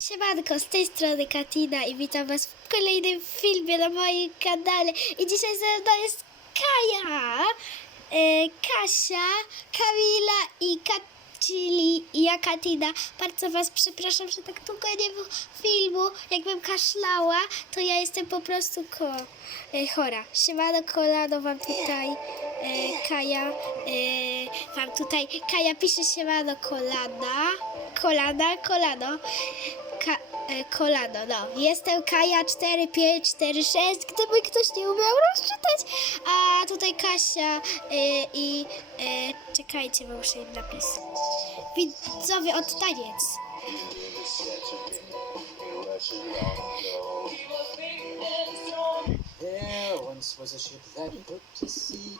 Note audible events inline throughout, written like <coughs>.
Siemanko, z tej strony Katina i witam was w kolejnym filmie na moim kanale. I dzisiaj ze mną jest Kaja, e, Kasia, Kamila i Kat czyli ja Katina. Bardzo was przepraszam, że tak długo nie było filmu. Jakbym kaszlała, to ja jestem po prostu ko e, chora. Siemano kolano wam tutaj e, Kaja, e, wam tutaj Kaja pisze siemano kolana, kolana, kolano. Ka e, kolano, no. Jestem Kaja 4546, gdyby ktoś nie umiał rozczytać. A tutaj Kasia e, i e, czekajcie, bo muszę im napisać. Widzowie, od taniec. There once was a ship that put to sea.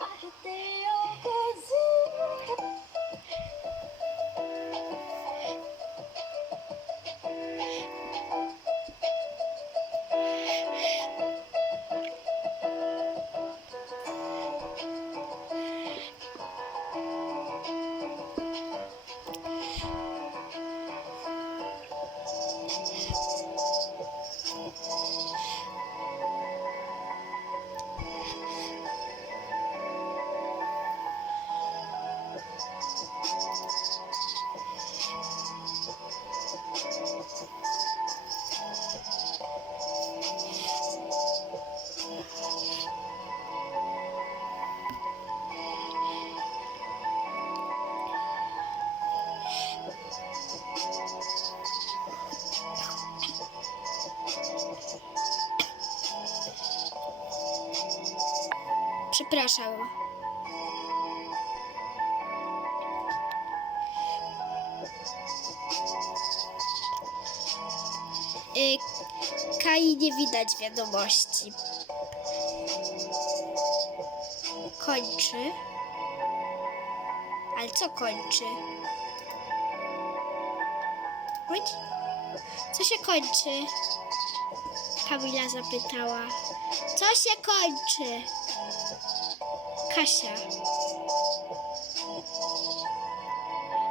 Przepraszam. Y, Kai nie widać wiadomości. Kończy. Ale co kończy? Oj, Co się kończy? Kamila zapytała. Co się kończy? Kasia.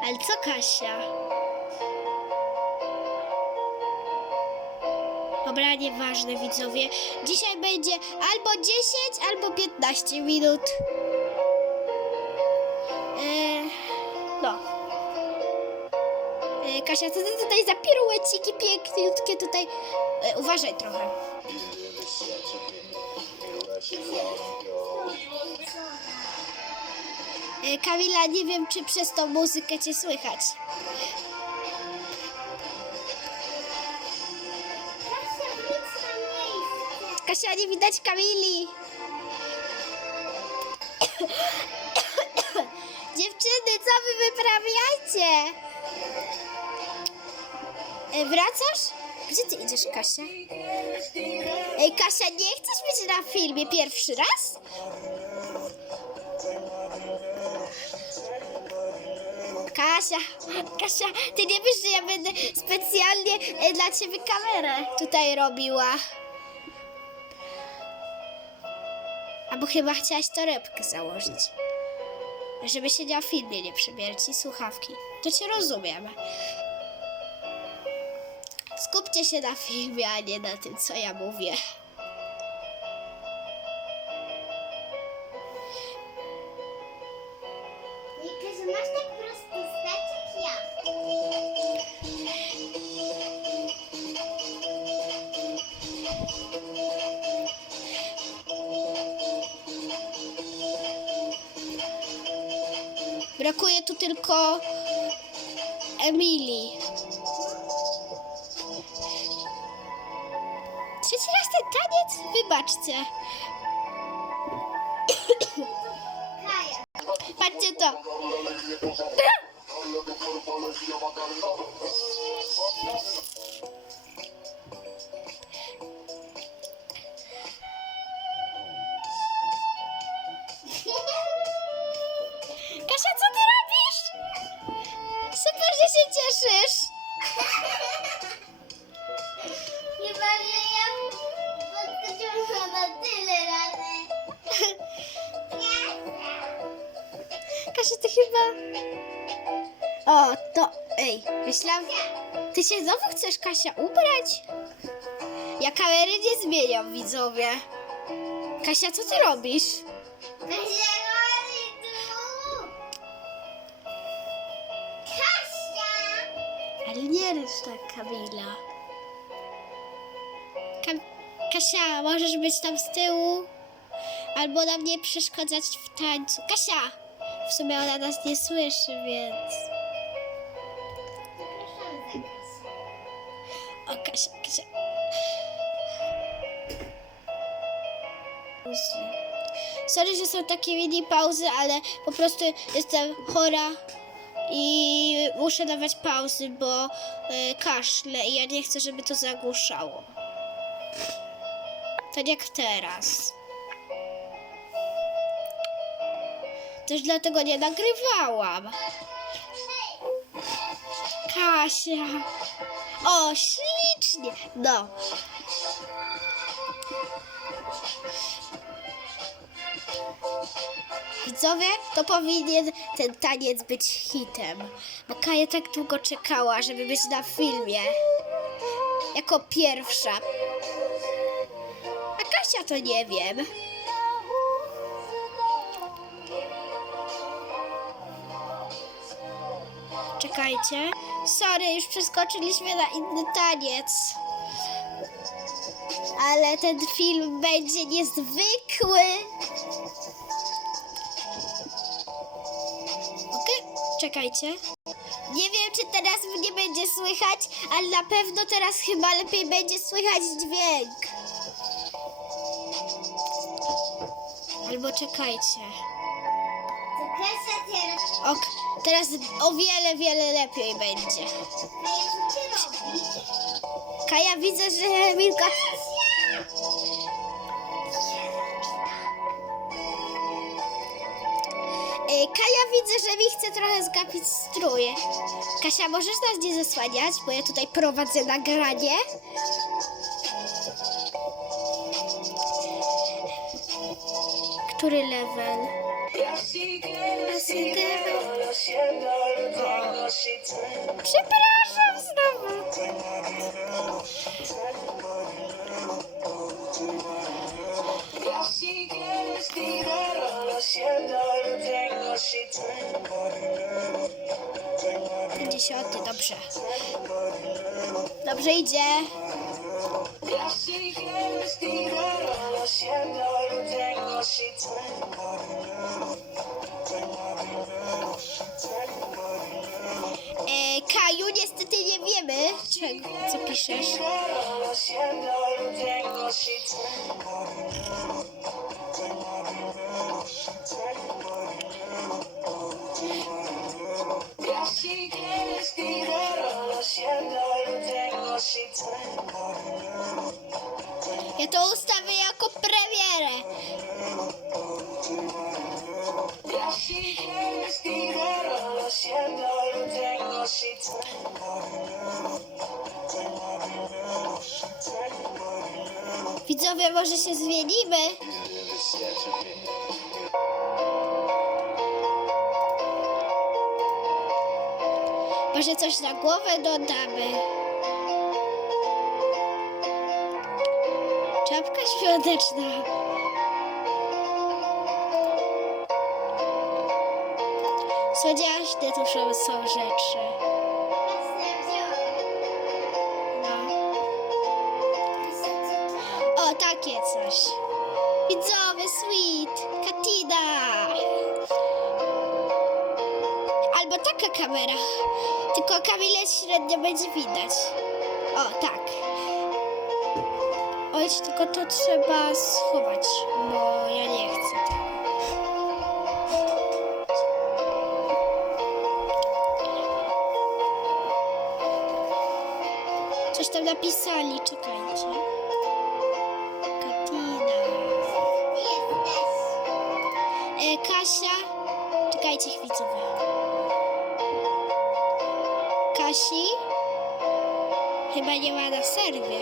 Ale co Kasia? Dobra, nieważne widzowie. Dzisiaj będzie albo 10, albo 15 minut. Eee, no. Eee, Kasia, co ty tutaj za pirueciki piękniutkie tutaj? E, uważaj trochę. Kamila, nie wiem, czy przez tą muzykę cię słychać. Kasia, nie widać Kamili. <coughs> Dziewczyny, co wy wyprawiacie? E, Wracasz? Gdzie ty idziesz, Kasia? Ej, Kasia, nie chcesz być na filmie pierwszy raz? Kasia, Kasia, ty nie wiesz, że ja będę specjalnie e, dla ciebie kamerę tutaj robiła. Albo chyba chciałaś torebkę założyć. Żeby się na filmie nie przybierać i słuchawki. To cię rozumiem. Skupcie się na filmie, a nie na tym, co ja mówię. Brakuje tu tylko Emilii. Trzeci raz ten taniec? Wybaczcie. Myślałam... Ty się znowu chcesz, Kasia, ubrać? Ja kamery nie zmieniam, widzowie. Kasia, co ty robisz? Zielony tu! Kasia! Ale nie rycz tak, Kamila. Kam Kasia, możesz być tam z tyłu? Albo nam nie przeszkadzać w tańcu. Kasia! W sumie ona nas nie słyszy, więc... O, Kasia, Kasia. Sorry, że są takie mini pauzy, ale po prostu jestem chora i muszę dawać pauzy, bo y, kaszlę i ja nie chcę, żeby to zagłuszało. Tak jak teraz. Też dlatego nie nagrywałam. Kasia. O, ślicznie. No. Widzowie, to powinien ten taniec być hitem. Bo Kaja tak długo czekała, żeby być na filmie. Jako pierwsza. A Kasia to nie wiem. Czekajcie. Sorry, już przeskoczyliśmy na inny taniec. Ale ten film będzie niezwykły. Okej, czekajcie. Nie wiem, czy teraz mnie będzie słychać, ale na pewno teraz chyba lepiej będzie słychać dźwięk. Albo czekajcie. Ok, teraz o wiele, wiele lepiej będzie. Kaja, widzę, że Milka... E, Kaja, widzę, że mi chce trochę zgapić strój. Kasia, możesz nas nie zasłaniać, bo ja tutaj prowadzę nagranie. Który level? Przepraszam znowu. Dziesiąty, dobrze. Dobrze idzie. Co Widzowie, może się zmienimy? Może coś na głowę dodamy? Czapka świąteczna. Słodziałaś, te tu są rzeczy. Coś. Widzowie, sweet, Katina. Albo taka kamera. Tylko Kamilę średnio będzie widać. O, tak. Oj, tylko to trzeba schować, bo ja nie chcę tego. Coś tam napisali, czekajcie. Kasia. Czekajcie chwilę. Kasi. Chyba nie ma na serwie.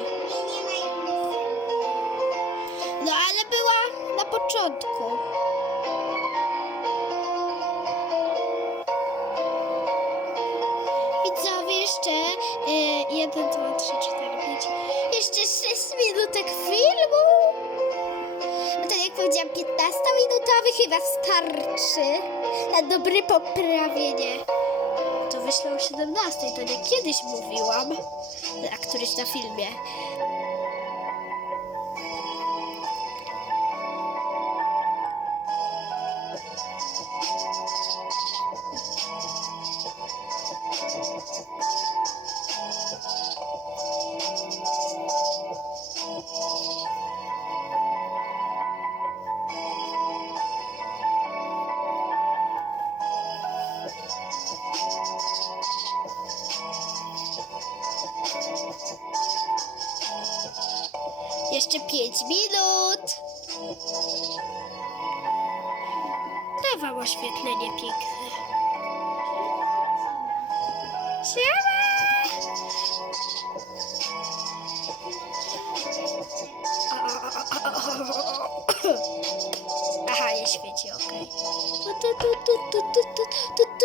No ale była na początku. Powiedziałam, 15-minutowy chyba starczy na dobre poprawienie. To wyślę o 17, to nie kiedyś mówiłam. Na któryś na filmie. Jeszcze 5 minut. Dawam oświetlenie piękne. Siema! Aha, nie świeci, okej. Tu,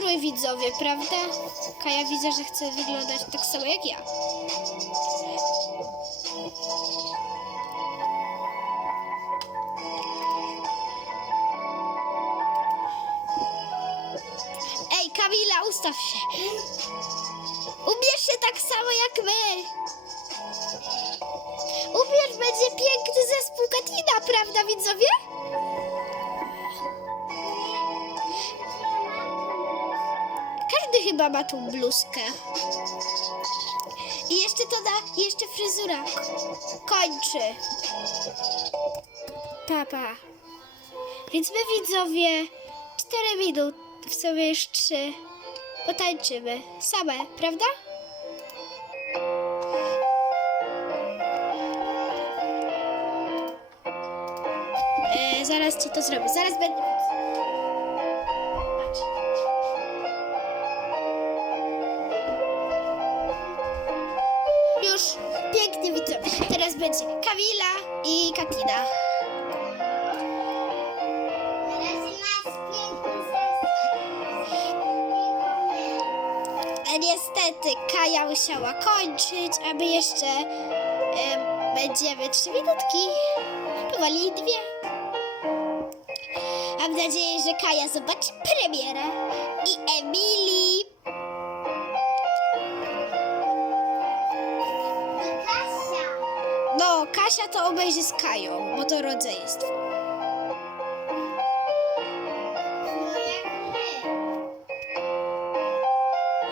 strój widzowie, prawda? Kaja widzę, że chce wyglądać tak samo jak ja. Ej, Kamila, ustaw się. Ubierz się tak samo jak my. Ubierz, będzie piękny zespół Katina, prawda widzowie? Chyba ma tą bluzkę. I jeszcze to da, jeszcze fryzura kończy. Papa. Więc my widzowie 4 minut, w sobie już 3. Potańczymy. Same, prawda? E, zaraz ci to zrobię. Zaraz będę. Będzie Kamila i Katina. E, Niestety Kaja musiała kończyć, a my jeszcze e, będziemy trzy minutki. Powoli dwie. Mam nadzieję, że Kaja zobaczy premierę i Emilii. Kasia to obejrzy z Kają, bo to rodzeństwo.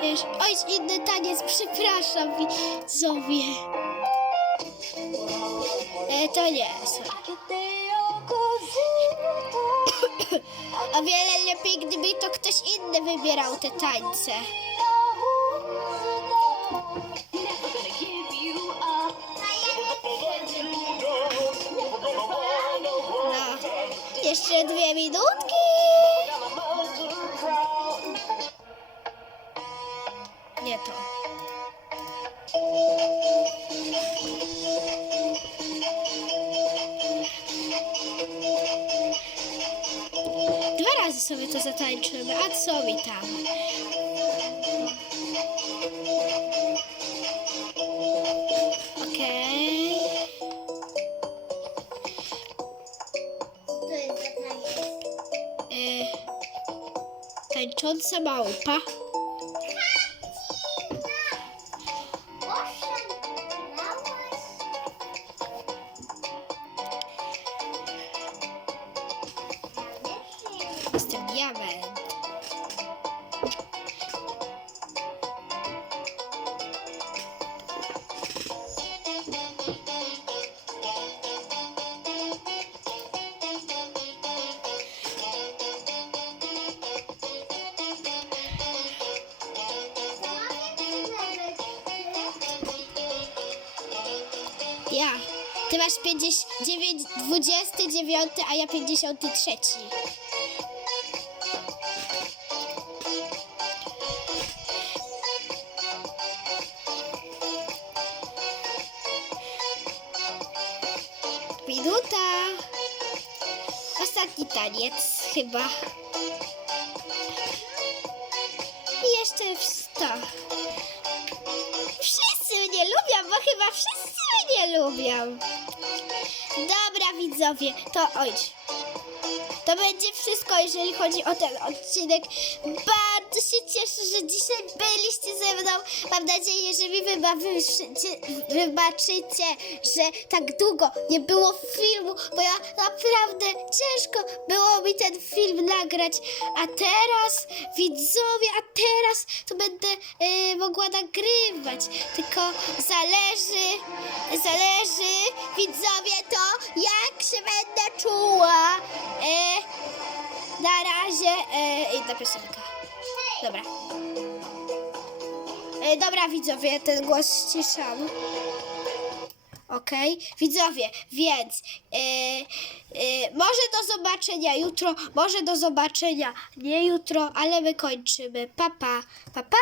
Wiesz, oj, inny taniec, przepraszam, widzowie. E, to nie, sorry. <coughs> O wiele lepiej, gdyby to ktoś inny wybierał te tańce. Jeszcze dwie minutki. Nie to. Dwa razy sobie to zatańczymy, a co mi tam? sabal. Ja. Ty masz 59, 29, a ja 53. Minuta. Ostatni taniec chyba. I jeszcze w sto. Wszyscy mnie lubią, bo chyba wszyscy mnie lubią. Dobra widzowie, to oj. To będzie wszystko, jeżeli chodzi o ten odcinek. Bardzo się cieszę, że dzisiaj byliście ze mną. Mam nadzieję, że mi wybaczycie, wybaczycie, że tak długo nie było filmu, bo ja naprawdę ciężko było mi ten film nagrać. A teraz, widzowie, a teraz to będę e, mogła nagrywać. Tylko zależy, zależy, widzowie, to jak się będę czuła. E, na razie e, inna piosenka. Dobra. E, dobra, widzowie, ten głos ściszam. Okej, widzowie, więc e, e, może do zobaczenia jutro, może do zobaczenia nie jutro, ale my kończymy. Pa, pa, pa, pa.